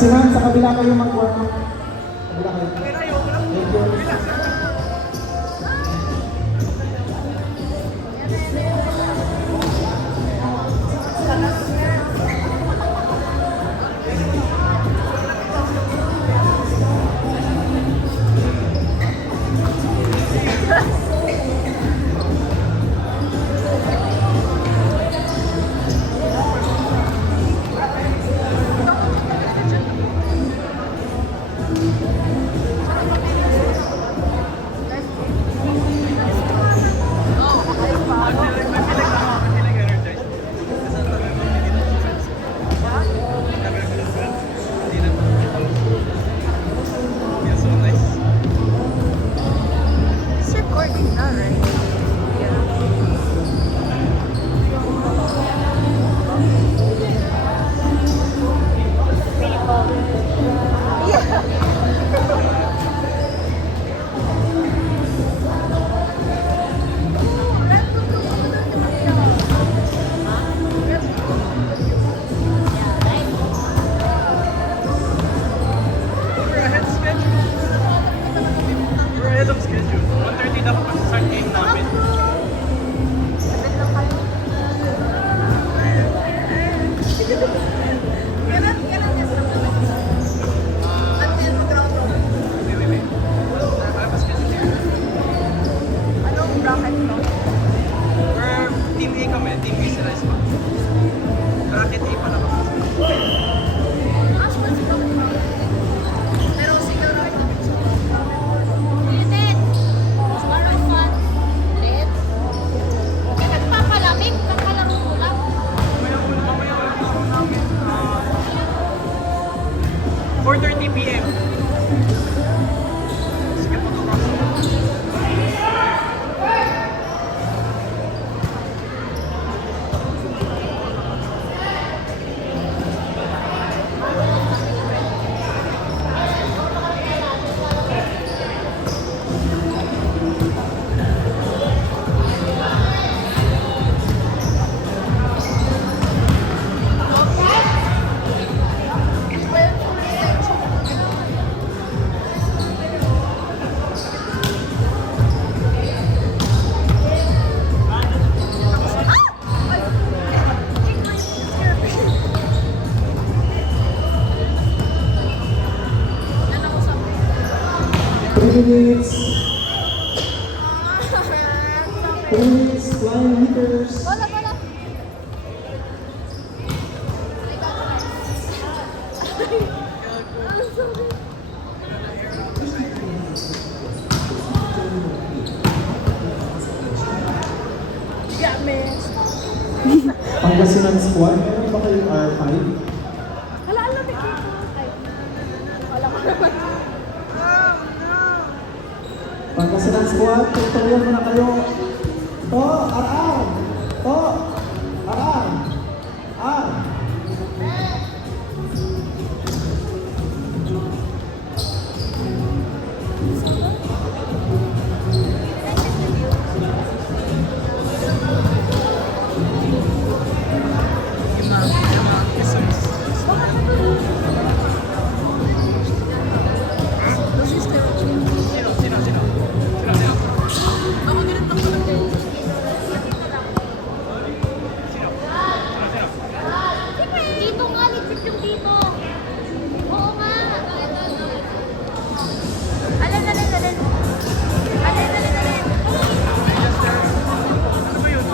Pangasinan, sa kabila kayo mag-work. Kabila kayo. Thank you. It's recording now, right? We're ahead schedule. We're ahead of schedule. 1:30 dapat mag-start game namin. Wait. I have a schedule here. Anong bracket mo? We're Team A kami. Team B sila is pa. Bracket A pala kami. Pero siguro ito. Ulitin! Para fun. Ulit. Kaya nagpapalamig, kakalaro mo lang. Mamaya ulit laro namin. 4:30 PM. Sige po to. Three minutes. 3 minutes, flying meters. Bola, bola. Pangasinan squad, meron ba kayong R5? Hala, alam mo dito. Ay. Wala ka naman. Pangasinan squad, tutuloyan mo na kayo. To, R. To, R. R. Yung mga kisses. Sino? Ako ganito ko lang din. Dito nga, legit yung dito. Oo nga. Alin. Alin. Ano ba yun?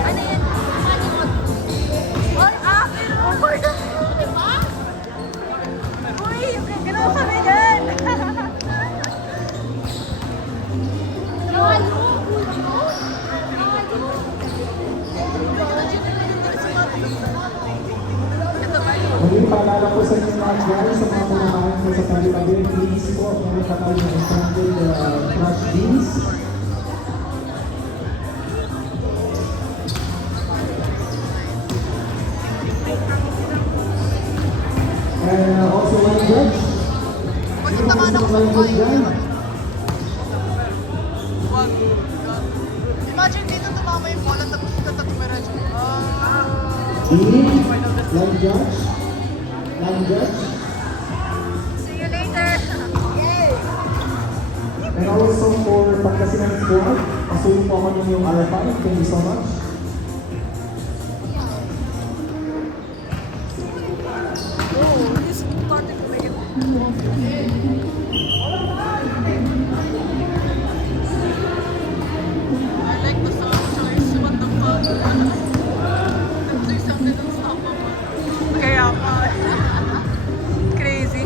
Ano yan? Oh my God. Diba? Uy, ginawa kami yan. Muli paalala ko sa inyo mga guys, sa mga kumakain ko sa tabi-tabi, please po, meron pa tayo ng standard crush beans. And also one judge. Magkatamaan ako sa One buhay. dyan. Imagine dito tumama yung bola tapos tumira dyan. Di. Final Line judge. Line judge. See you later. Yay! And also for Pangasinan Squad, pasuyin po ako ninyo yung R5. Thank you so much. Oh, this party ko may I like the song choice. What the fuck? There's something unstoppable. Kaya pa. Crazy.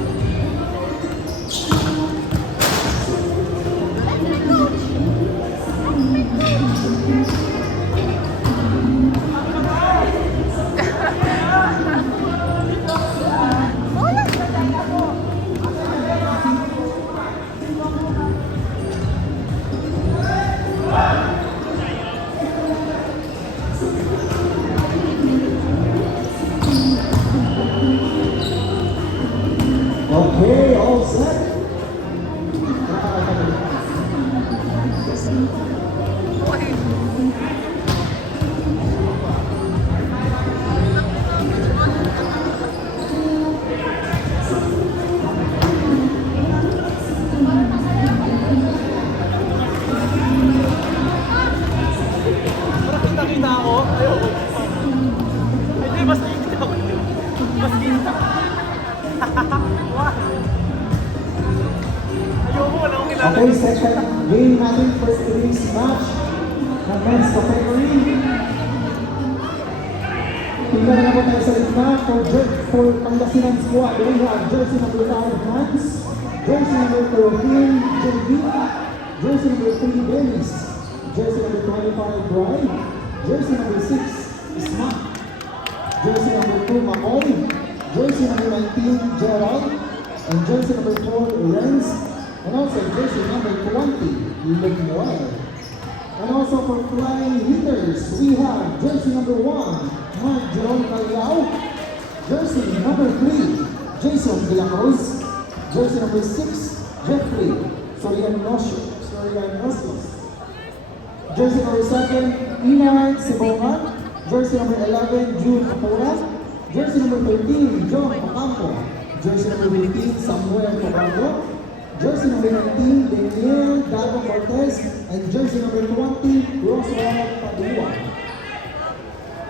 Okay, all set. Parang nakita ako. Ayoko. Ay, di, mas kita ako. Mas kita. Wow. Ayoko, wala akong kilala. Okay, second game natin for today's match ng men's category. Tingnan na po tayo sa gitna for Pangasinan Squad. We have jersey number 5, Hans. Jersey number 13, JB. Jersey number 3, Dennis. Jersey number 25, Brian. Jersey number 6, Smack. Jersey number 2, Makoy. Jersey number 19, Gerald. And jersey number 4, Renz. And also jersey number 20, Lemuel. And also for flying hitters, we have jersey number 1, Mark Jerome Callao. Jersey number 3, Jason Villacruz. Jersey number 6, Jeffrey Sorianoslos. Jersey number 7, Inan Sibongan. Jersey number 11, June Capora. Jersey number 13, John Ocampo. Jersey number 15, Samuel Cobardo. Jersey number 19, Daniel Dago Cortez. And jersey number 20, Roswell Padua.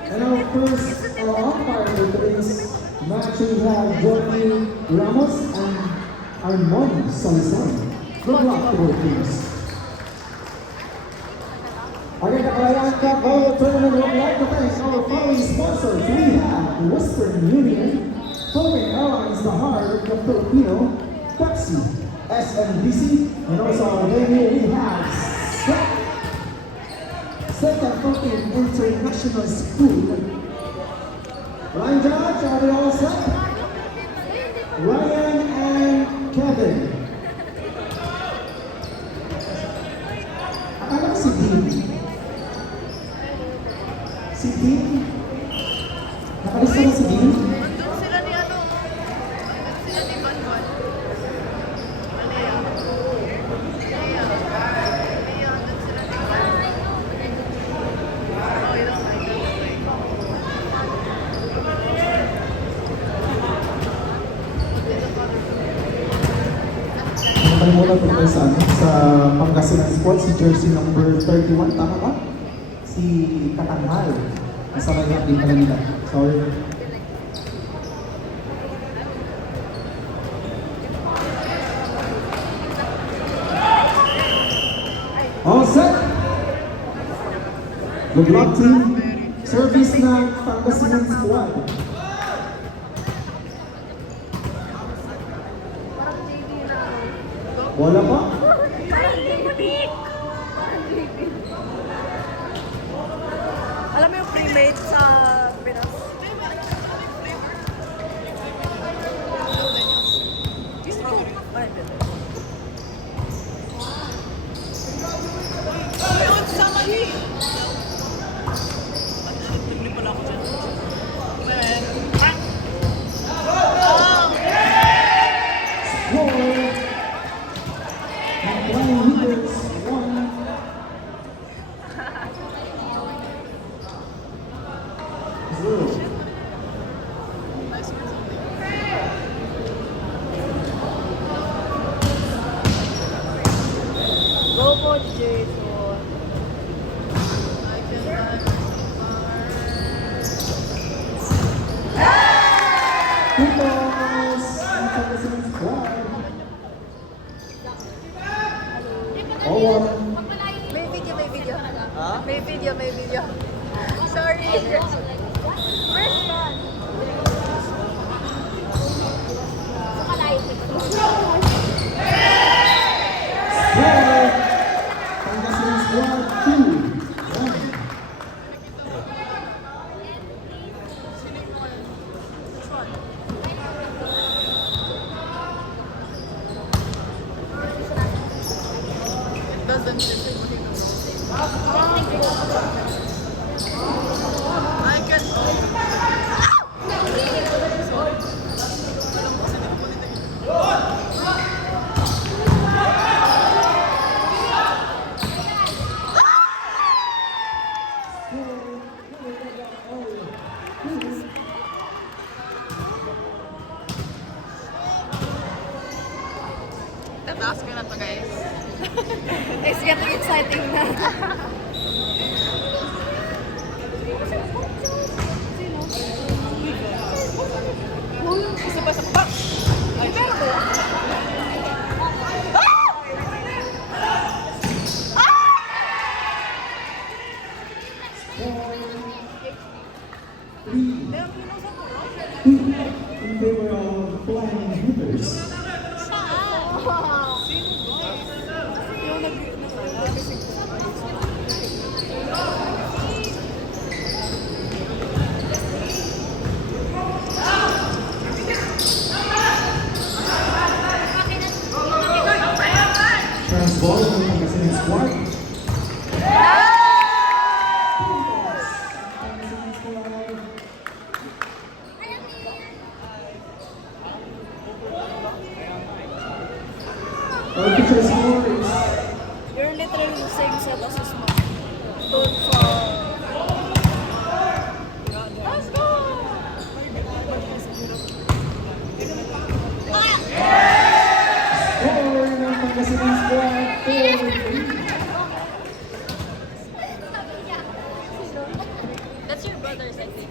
And our first umpire for today's match, we have Jordi Ramos and Armon Salazar. Good luck to our teams. Okay, Kakalayaan Cup Ball Tournament would like to thank our following sponsors. We have Western Union, Philippine Airlines, the heart of the Filipino, Pepsi, SMDC, and also our venue we have Second Philippine International School. Ryan Judge, are we all set? Ryan and Kevin. Akala ko si Dean. Si Dean? Nakalista na si Dean? Nandun sila ni ano? Nandun sila ni Banwan. Alea. Alea. Alea, nandun sila ni Banwan. Oh, yun ang Nakalimutan po tayo sa Pangasinan Squad, si jersey number 31, tama ba? Si Katanghal. Nasa right din pala nila. Sorry. All set! Good luck team. Service ng Pangasinan Squad. Parang JD na ako. Wala pa? Parang Dominic! Parang JD. Alam mo yung pre-made sa Pinas? Ayun, sama niyo. Tumuli pala ako dyan. Score! And Brian Higgins, 1. Zero. May video, may video. Sorry. First one. Score! Pangasinan Squad 2. It doesn't fit. I can. Tataas ko na to, guys. It's getting exciting na. Isa pa sa box! Ay, In favor of Flying Hoopers. Transball ng Pangasinan Squad. Pangasinan Squad. Our picture scores. You're literally saying set as a small. Doon sa... Let's go! Score ng Pangasinan Squad 4-3. That's your brother's, I think.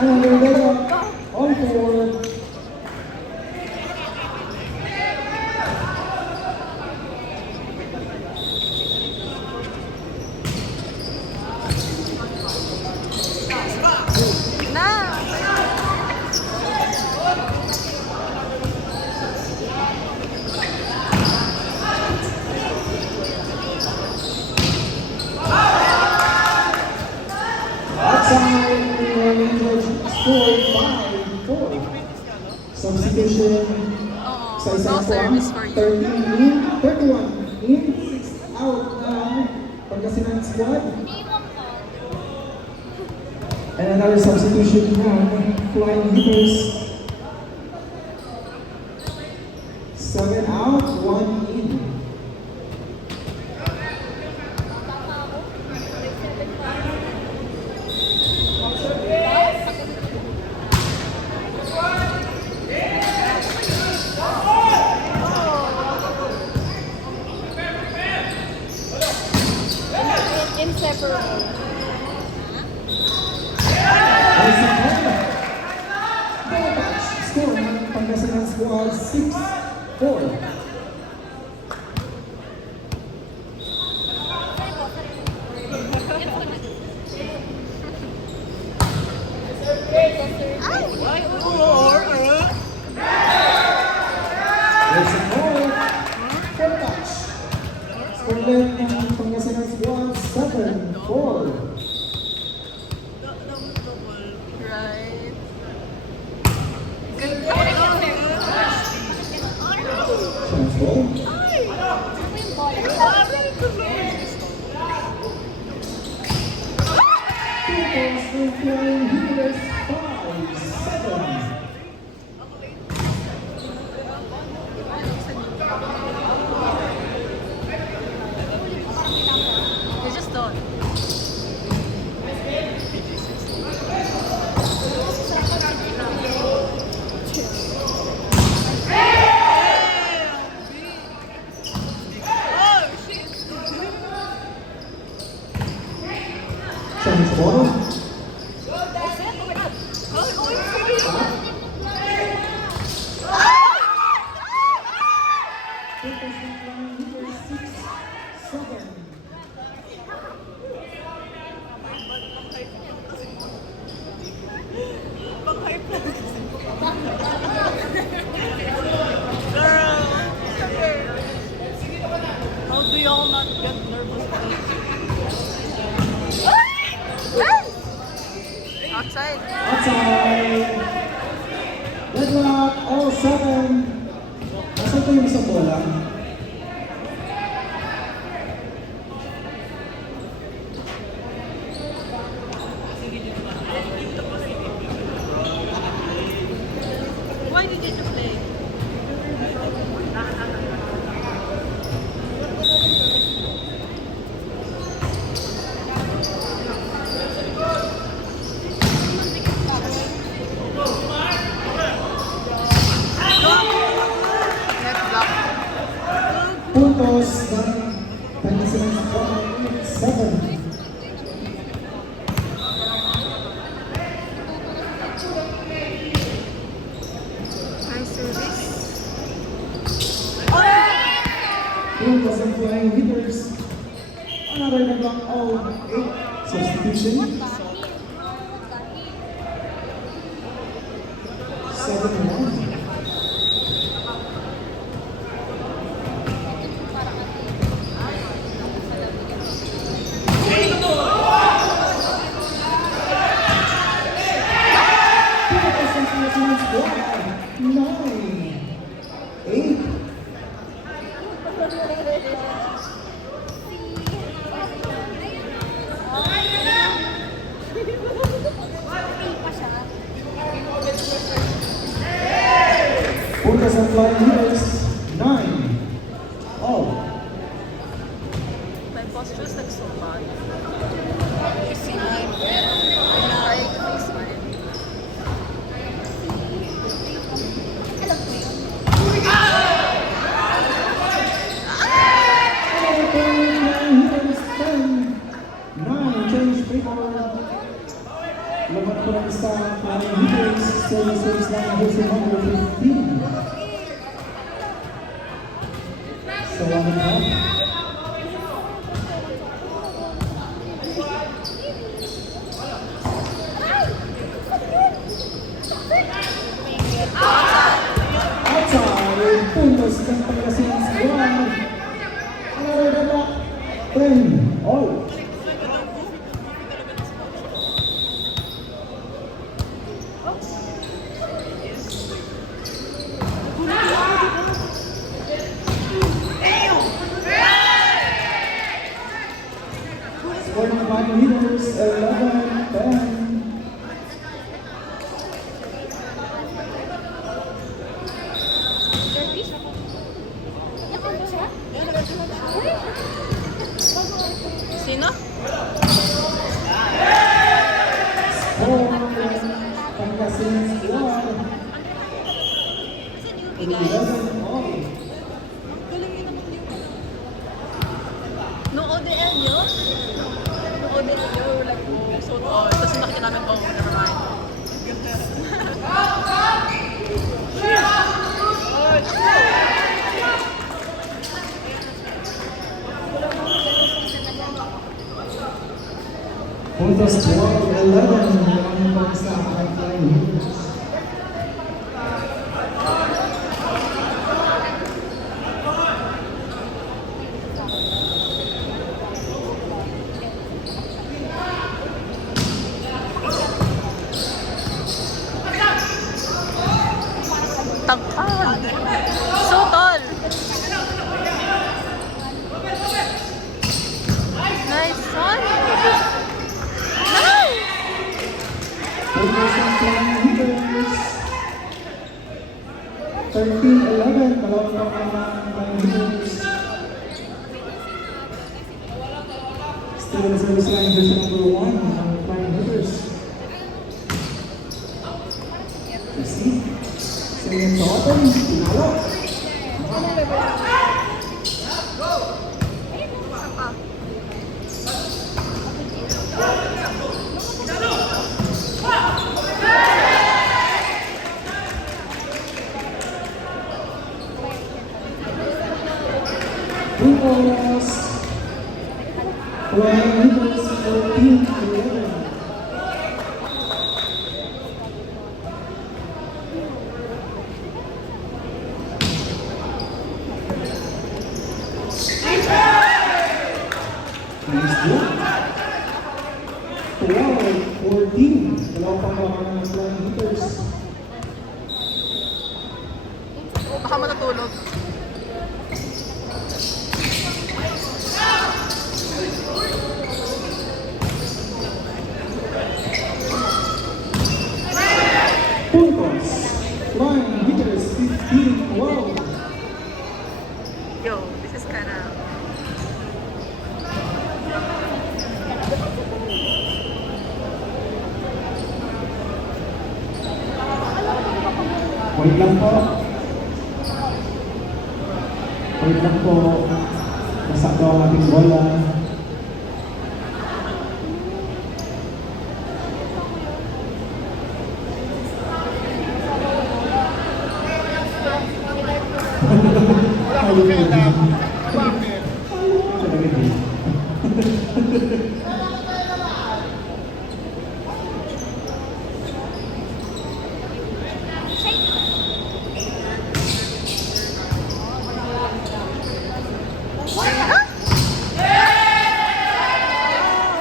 And we're going on for outside Rangers scored 5-4. Substitution sa isang service squad, for you. 13 in, 31 in, 6 out ng Pangasinan Squad. And another substitution from Flying Hoopers. 7 out, 1 in. Inseparable. There's the ball. Ball touch. Score ng Pangasinan Squad 6-4. There's the ball. Ball touch. Score din ng Pangasinan Squad 7-4. Right. Transball. Two points for Flying Hoopers 5-7. You just don't. Transball. Deadlock, all seven. Nasaan ko yung isang bola? Why did you play? Net block. Puntos ng Pangasinan Squad, 7. Nice service. Puntos ng Flying Hitters. Another na block out, 8. Substitution. 7-1. Puntos ng Pangasinan Squad, 9. 8. Puntos ng Flying Hitters, 9. All. My posture's like so bad. You see me? I'm trying to fix mine. Flying Hitters, 10. 9. Change paper. Laban po ng isa Flying Hitters. Service line jersey number 15. So, 1.5. Outside, puntos ng Pangasinan Squad. Another deadlock, 10 all. Score ng Flying Hitters, 11-10. Sino? Score ng Pangasinan Squad, 11 all. No ODL yun? No ODL yun. Like, so tall. Tapos nakita namin, oh, never mind. Puntos 12-11. Maraming pag-isa ang Flying Hitters. Tagpan. So tall. Nice one. Nice. Puntos ng Flying Hitters, 13-11. Dalawang pang Flying Hitters. Still in service line jersey number 1 ng Flying Hitters. Christy. Sa iyong totoy, pinalo. Puntos. Flying Hitters, 14-11. Nice block. 12-14. Dalawang panglaban ng Flying Hitters. baka matutulog. Puntos. Flying Hitters 15-12. Yo, this is kinda... Wait lang po. Wait lang po. Nasakto ang ating bola.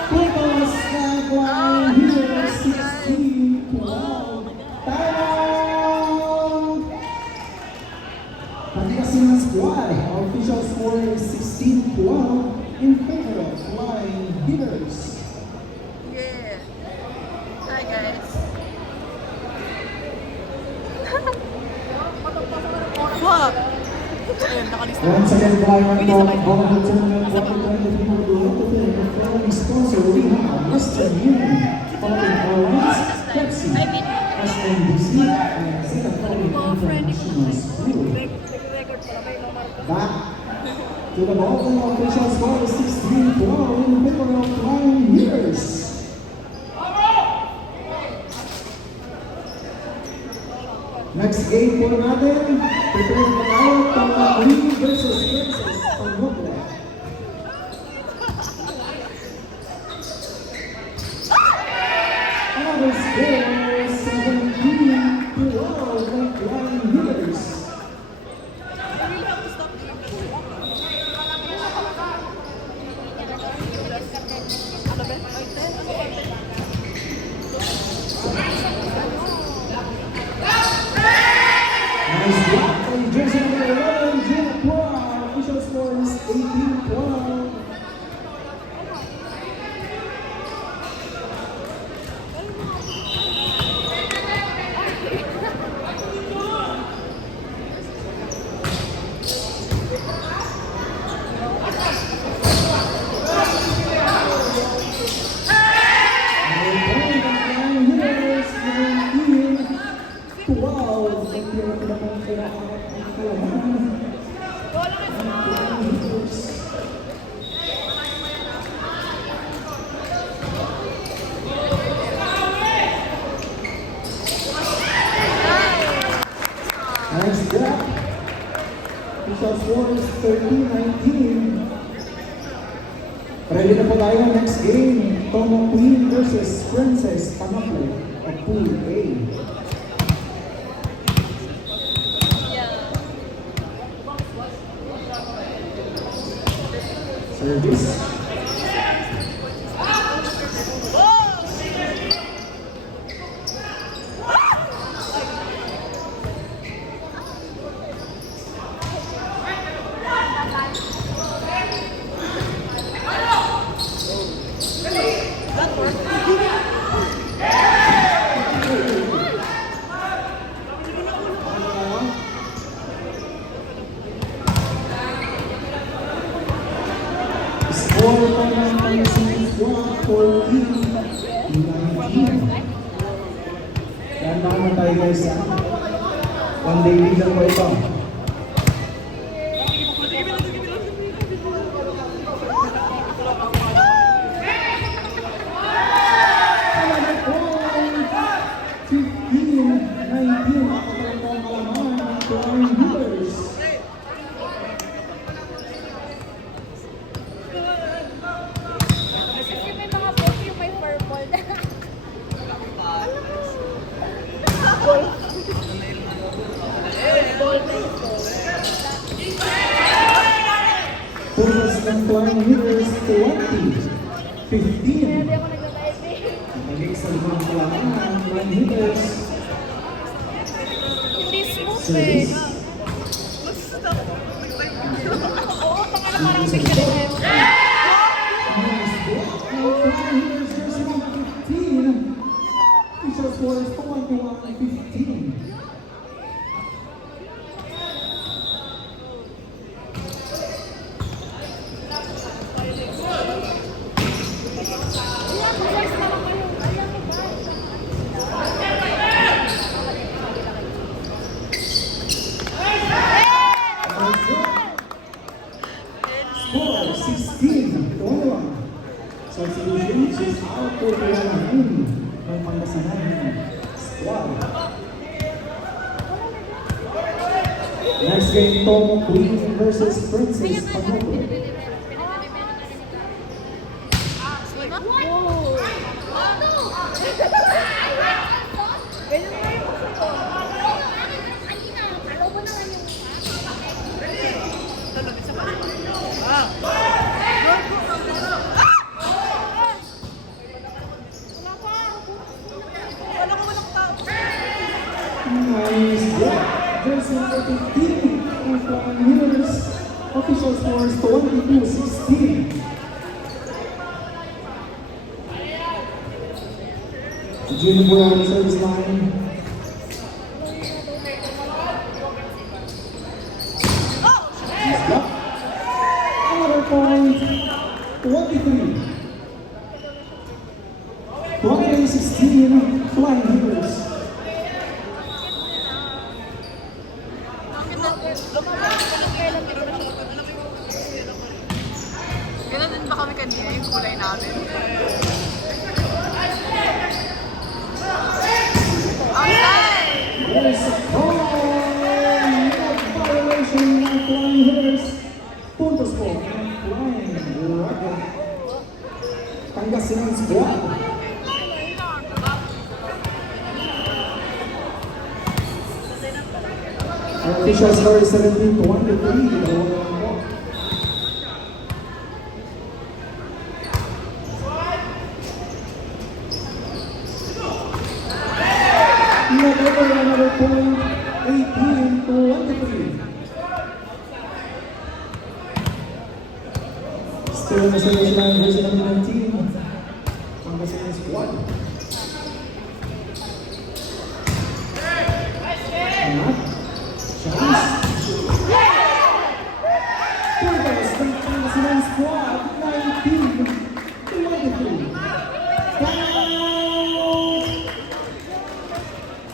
Puntos ng Flying Hitters 16-12. Timeout! Pangasinan Squad, our official score is 16-12 in favor of Flying Hitters. Yeah. Hi guys. What? Ayun, nakalista. Once again, Flying Hitters on the tournament, welcome to the people who love the film and following sponsor, we have Western Union, following Airlines, Pepsi, SMBC, and Zeta Following International School. Back to the ball, the official score is 16-12 in favor of Flying Hitters. Next game po natin, prepare na tayo, Tamakli versus Princess Panople. Our score is 17-12 ng Flying Hitters. Nice block by jersey number 11, Gina Pua. Official score is 18-12. Nice grab. Official score is 13-19. Ready na po tayo next game. Tomo Queen versus Princess Panople of Pool A. Service. Score pa ng Pangasinan Squad, 14-19. Tandaan na tayo guys ha. One day lead lang po ito. Salamat po! 15-19. Ako talagang malaman ng Flying Hitters. Kasi may mga boss yung may purple. Puntos ng Flying Hitters, 20-15. Hindi ako nagla-live eh. Naging sa limang kalaman, Flying Hitters. Hindi smooth eh. Service. sa likod. Nice block. Flying Hitters jersey number 15. Official score is 21-15. Score 16-21. Substitution is out for Kualain ng Pangasinan squad. Next game, Tomo Queen versus Princess Panopo. Nice block. Jersey number 15 of Flying Hitters. Official score is 22-16. Junior Brown service line. Nice block. Another point. 23. 20-16. Flying Hitters. Ganun din ba kami kanina yung kulay namin? Outside! There's a call! No violation ng Flying Hitters. Puntos po ng Flying Dragon. Pangasinan squad. Our official score is 17-23. Another point, 18-23. Still in the service line, here's number 19. Pangasinan squad. Chance. Puntos ng Pangasinan squad, 19-23.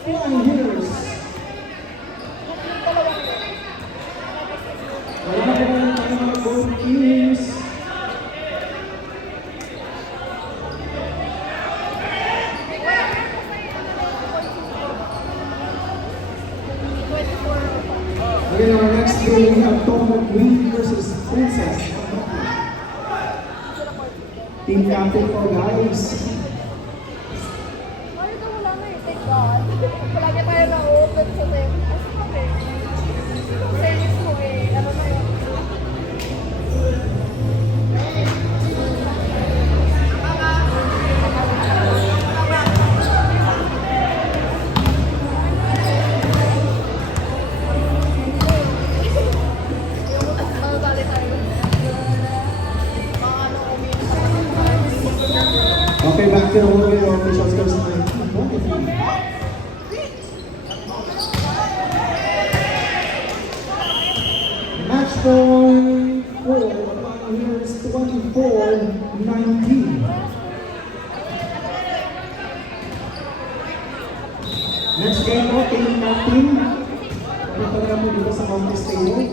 Flying Hitters. Wala na po ng mga goal teams. Again, our next game, we have Tomo Queen versus Princess. Team captain for guys. Thank God. Palagi tayo na-open sa them. Service mo eh. Ano na yun? Ano tali tayo? Mga ano, Okay, back to the world of official scores 19-23. Match point for Flying Hitters 24-19. Next game po, team captain. Ano talaga mo dito sa contest table?